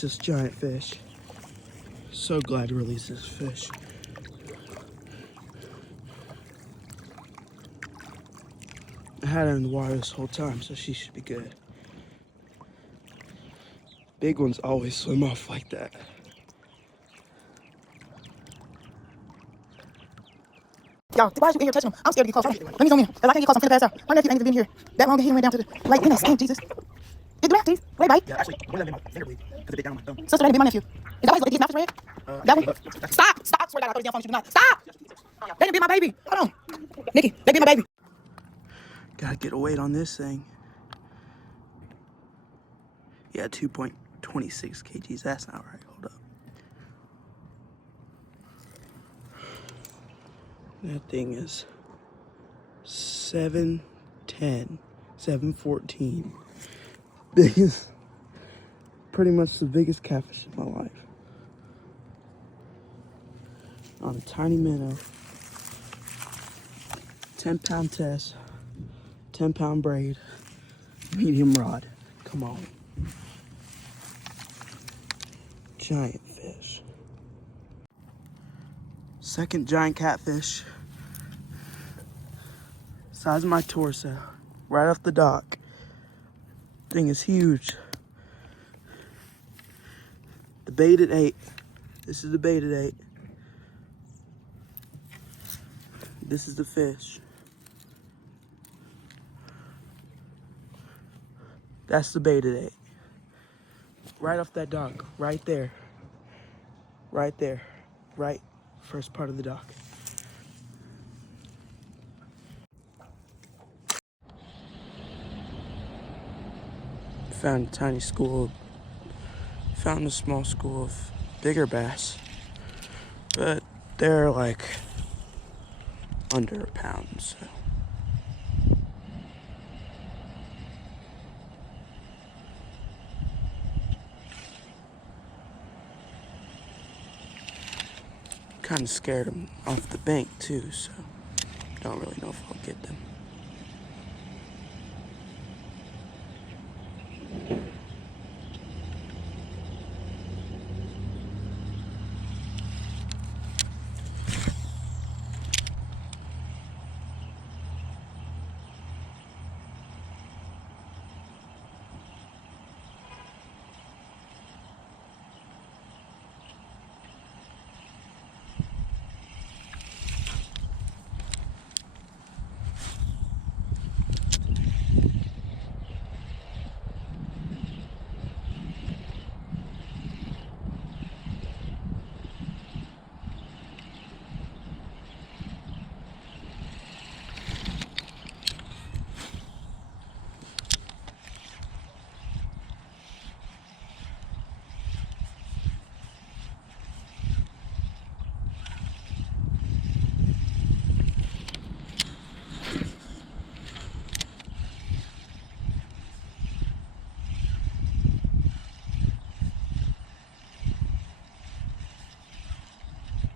This giant fish. So glad to release this fish. I had her in the water this whole time, so she should be good. Big ones always swim off like that. Y'all, why is you in here touching them? I'm scared to get close. Let me zoom in, because I can't get close. I'm finna pass out. My nephew ain't even been here that long, and he went down to the lake. Goodness, damn, Jesus. Get the back, please. Wait, bite. Yeah, actually, one of them made my finger bleed because it bit down on my thumb. Sister, that ain't been my nephew. Is that why his mouth is red? That one? Stop! Stop! Swear to God, I thought it was down phone. You do not. Stop! They didn't beat my baby. Hold on. Nikki, they beat my baby. Gotta get a weight on this thing. Yeah, 2.26 kgs. That's not right. Hold up. That thing is 710, 714. Biggest, pretty much the biggest catfish in my life. On a tiny minnow. 10-pound test, 10-pound braid, medium rod. Come on. Giant fish. Second giant catfish. Size of my torso. Right off the dock. Thing is huge. The bait at 8. This is the bait at 8. This is the fish. That's the bait at 8. Right off that dock. Right there. Right there. Right first part of the dock. Found a tiny school. Found a small school of bigger bass. But they're like under a pound, so. Kind of scared them off the bank too, so don't really know if I'll get them.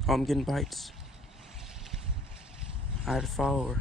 Oh, I'm getting bites. I had a follower.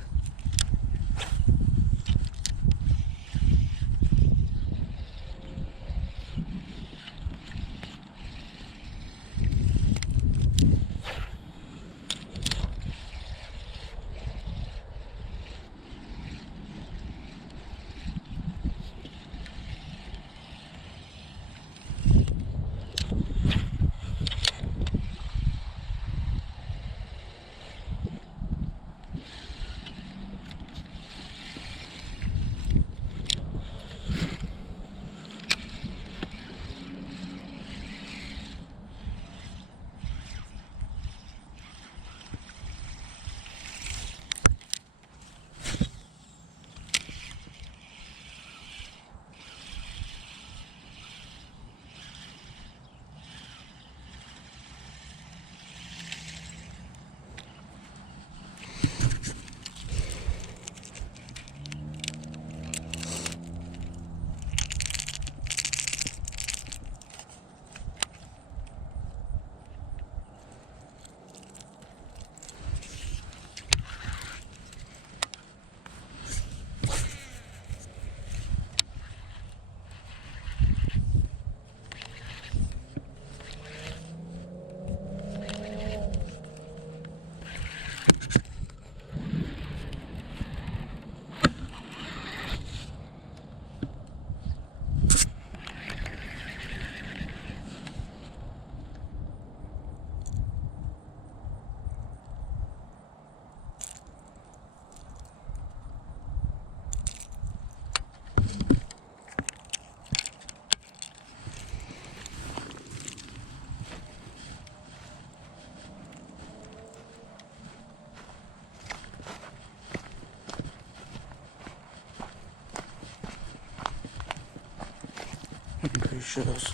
pretty sure those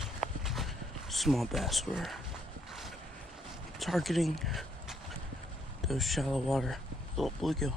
small bass were targeting those shallow water little bluegill.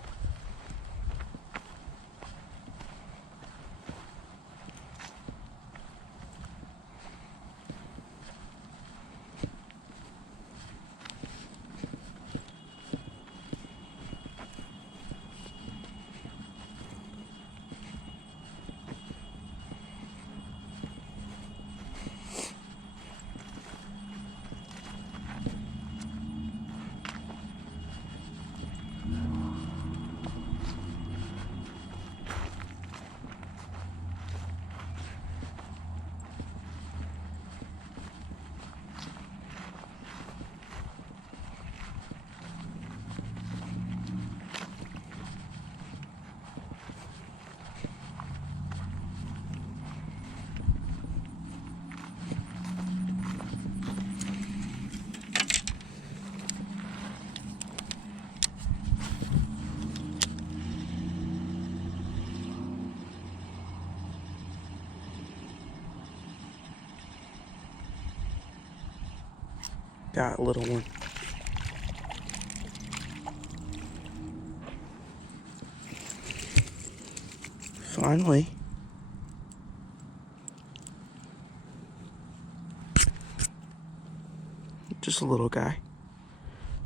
Got a little one. Finally. Just a little guy.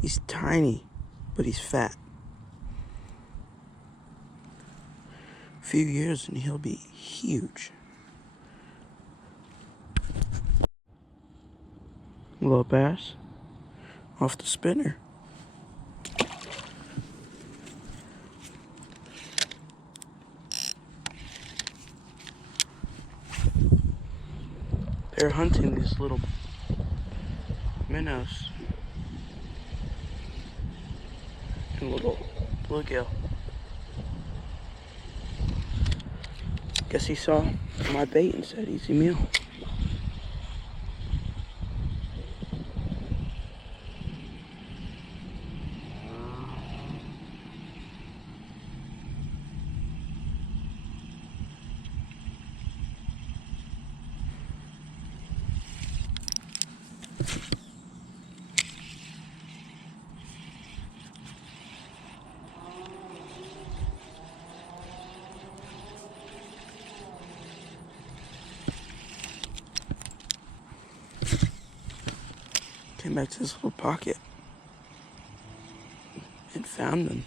He's tiny, but he's fat. A few years and he'll be huge. Little bass off the spinner. They're hunting these little minnows and little bluegill. Guess he saw my bait and said, "Easy meal." Came back to his little pocket and found them.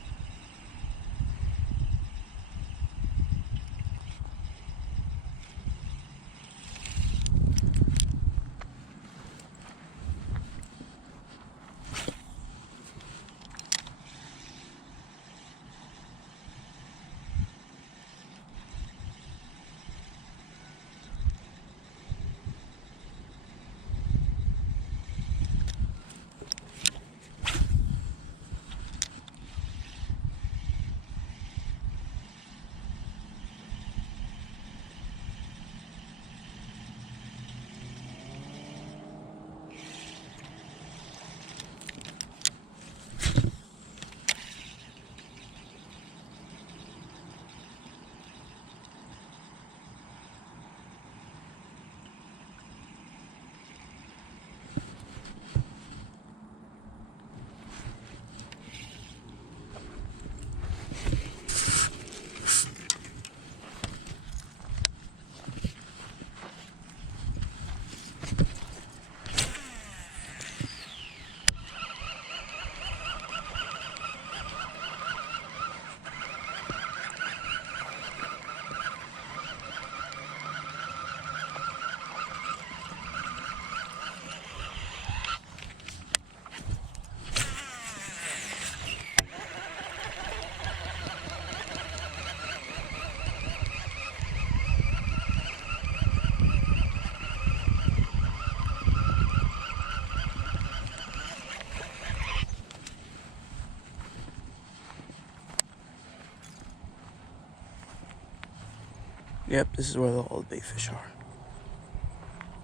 Yep, this is where all the big fish are.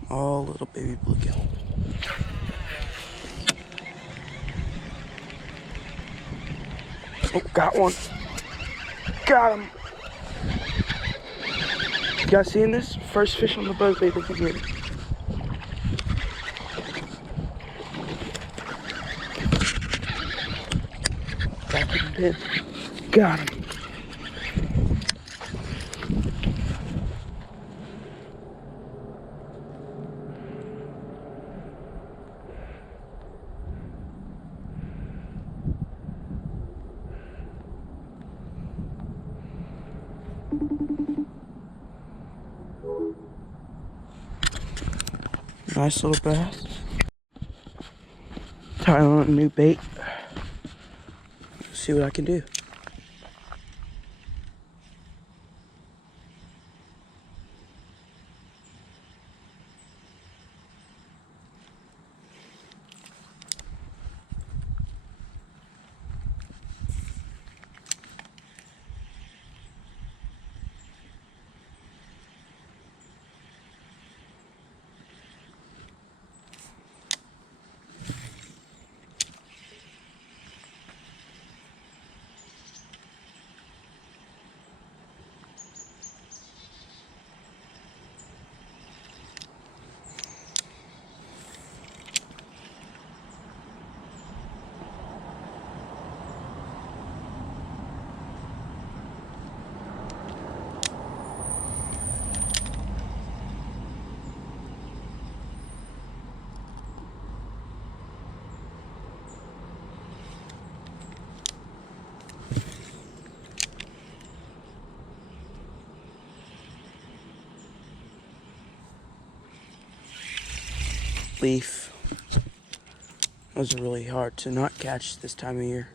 All little baby bluegill. Oh, got one. Got him. You guys seeing this? First fish on the boat, baby. Look at it. Found him. Got him. Nice little bass. Tying on a new bait. See what I can do. Leaf. Those are really hard to not catch this time of year.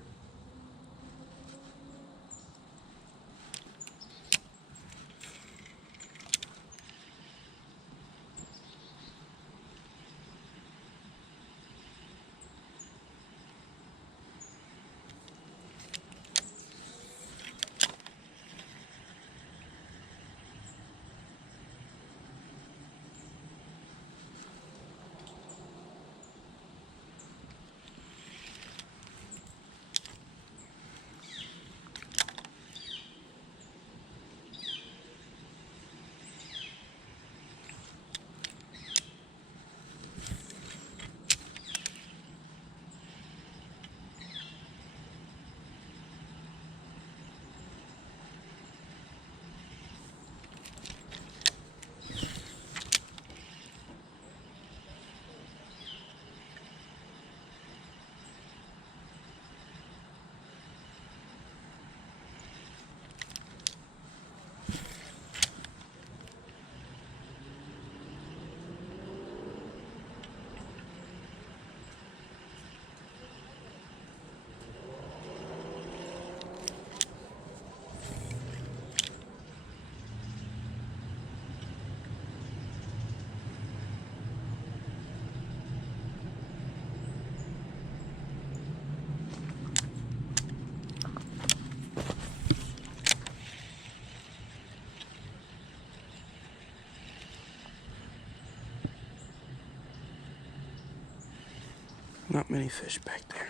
Not many fish back there.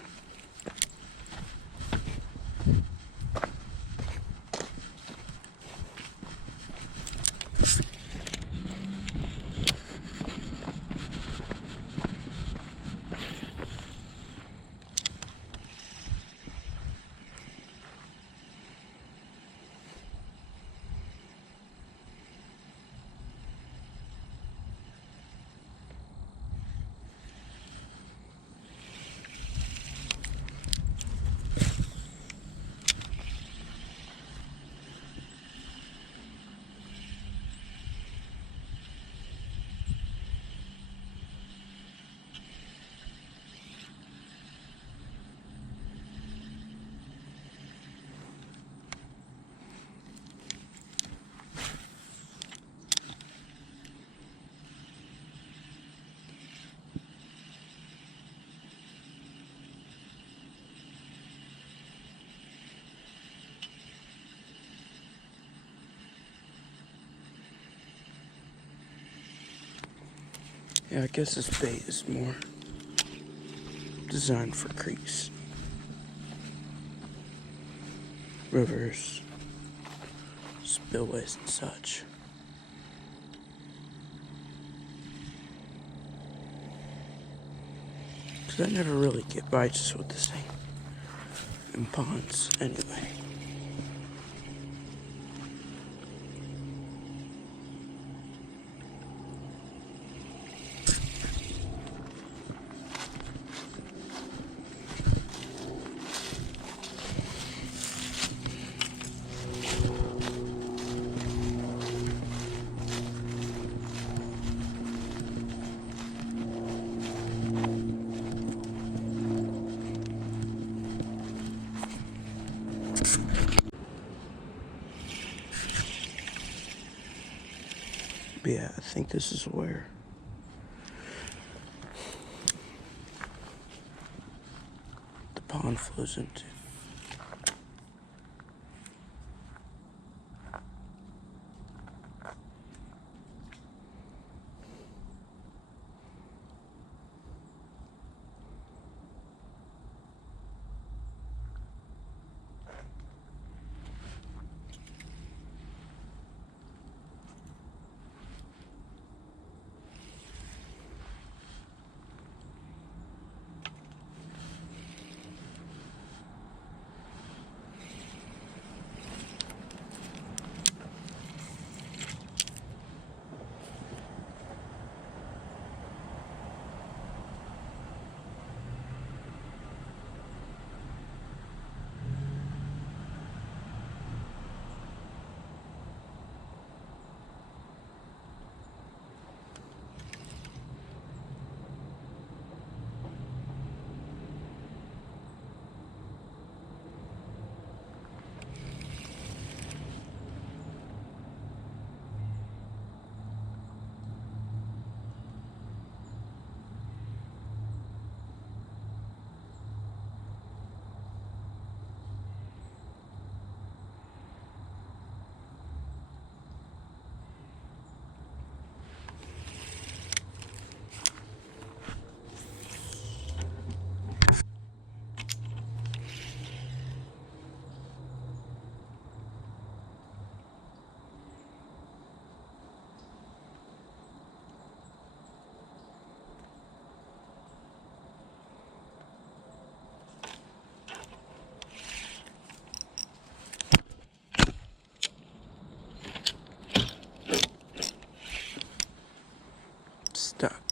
Yeah, I guess this bait is more designed for creeks, rivers, spillways, and such. Because I never really get bites with this thing. in ponds anyway. But yeah, I think this is where the pond flows into. Stuck.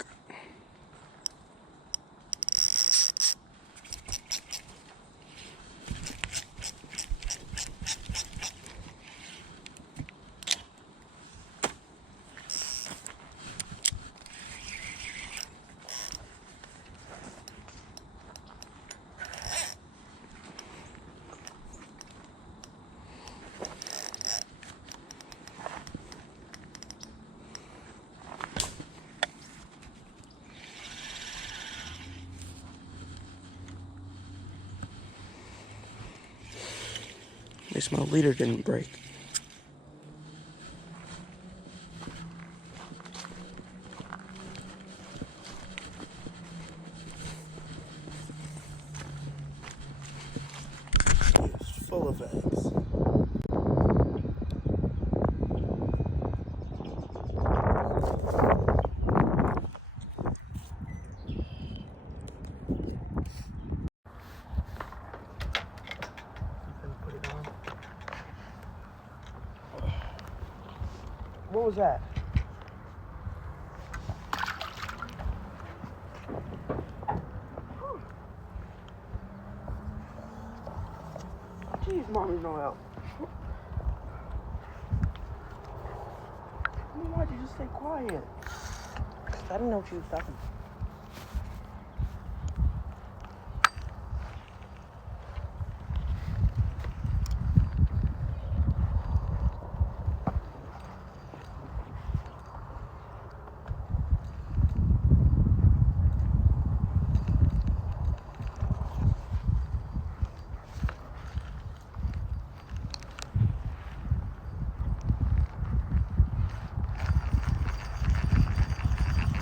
At least my leader didn't break. It's full of eggs. Put it on. What was that? Jeez, mommy, no help. Why'd you just stay quiet? I didn't know what you was talking about.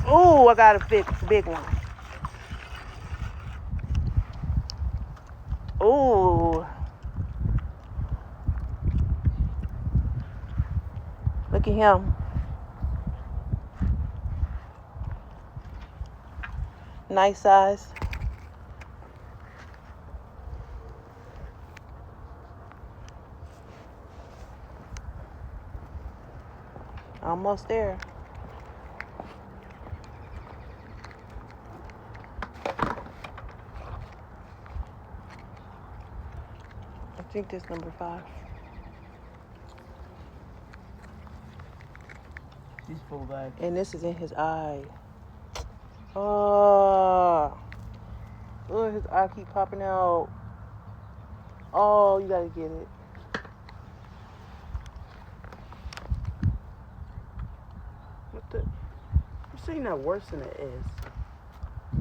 Oh, I got a big one. Oh. Look at him. Nice size. Almost there. I think that's number 5. He's full bag. And this is in his eye. Oh. Look, his eye keep popping out. Oh, you gotta get it. What the? You're saying that worse than it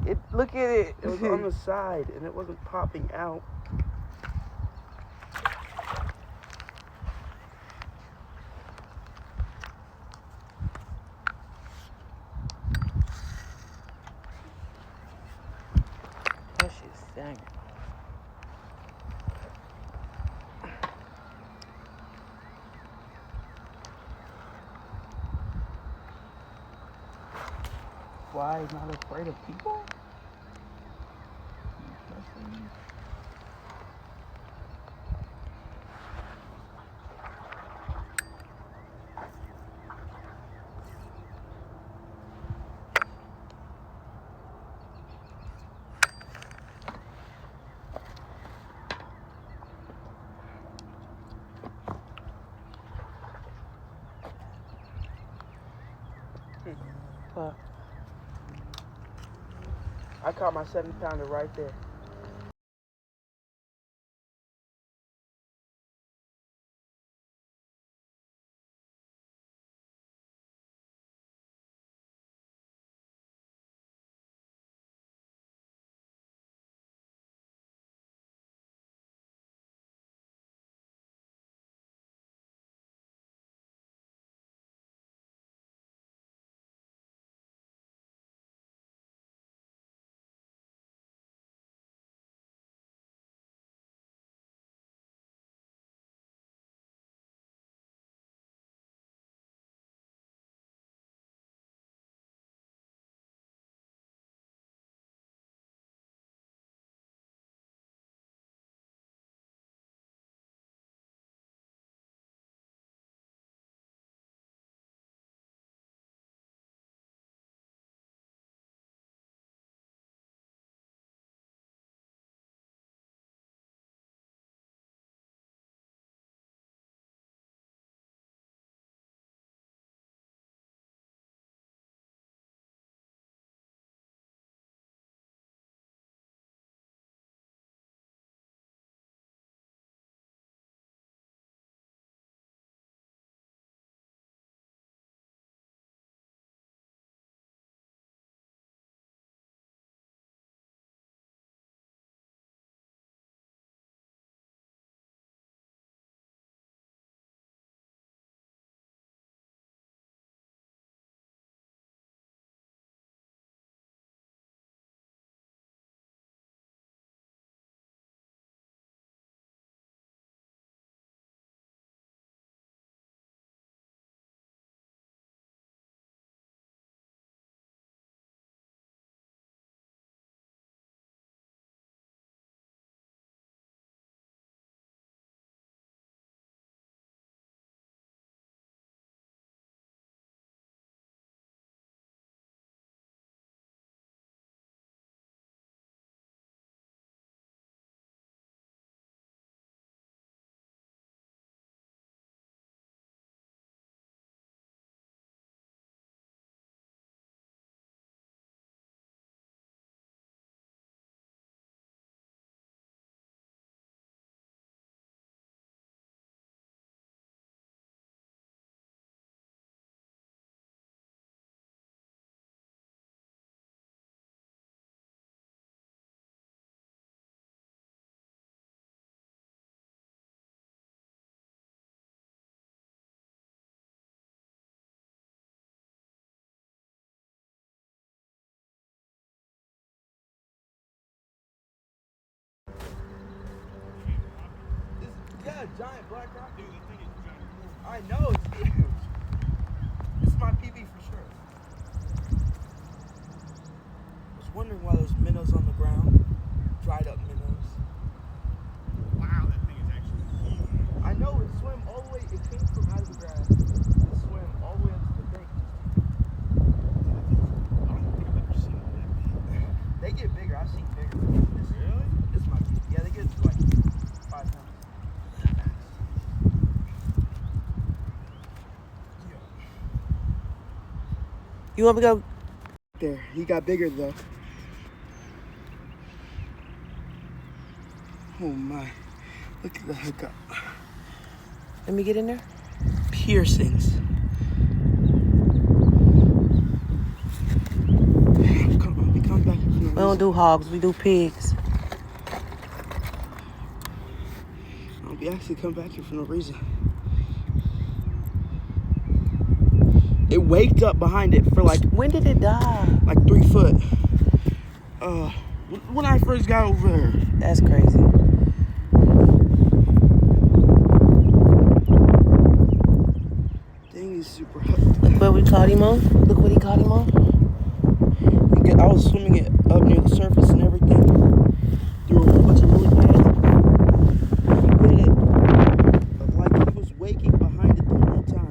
is. Look at it. It was on the side and it wasn't popping out. That shit's stinging. Why not afraid of people? Interesting. What? I caught my 7-pounder right there. Yeah, giant black rock. Dude, that thing is giant. I know, it's huge. This is my PB for sure. I was wondering why those minnows on the ground, dried up minnows. Wow, that thing is actually huge. I know, it swam all the way, it came from out of the grass. It swam all the way up to the They get bigger. I've seen bigger. Really? This might be. Yeah, they get like 5 pounds. You want me to go? There, he got bigger though. Oh my! Look at the hookup. Let me get in there. Piercings. Come on, he comes back. We don't do hogs, we do pigs. He actually come back here for no reason. It waked up behind it for like When did it die? 3 foot. When I first got over there. That's crazy. Thing is super hot. Look what we caught him on. Look what he caught him on. I was swimming it up near the surface and everything. Through a whole bunch of lily pads. He did it like he was waking behind it the whole time.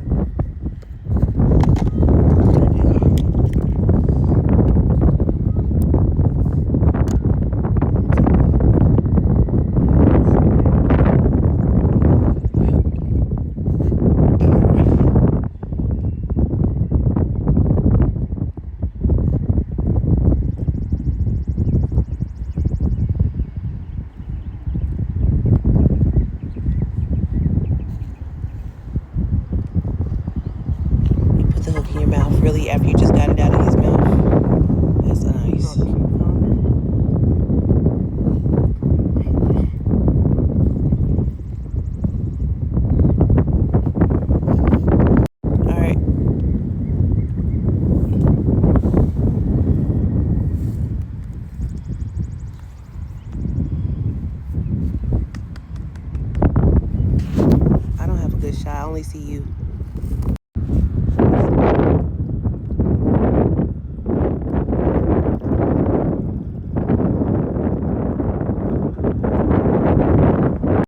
Put the hook in your mouth really after you just got it out of his mouth. That's nice. Alright. I don't have a good shot. I only see you.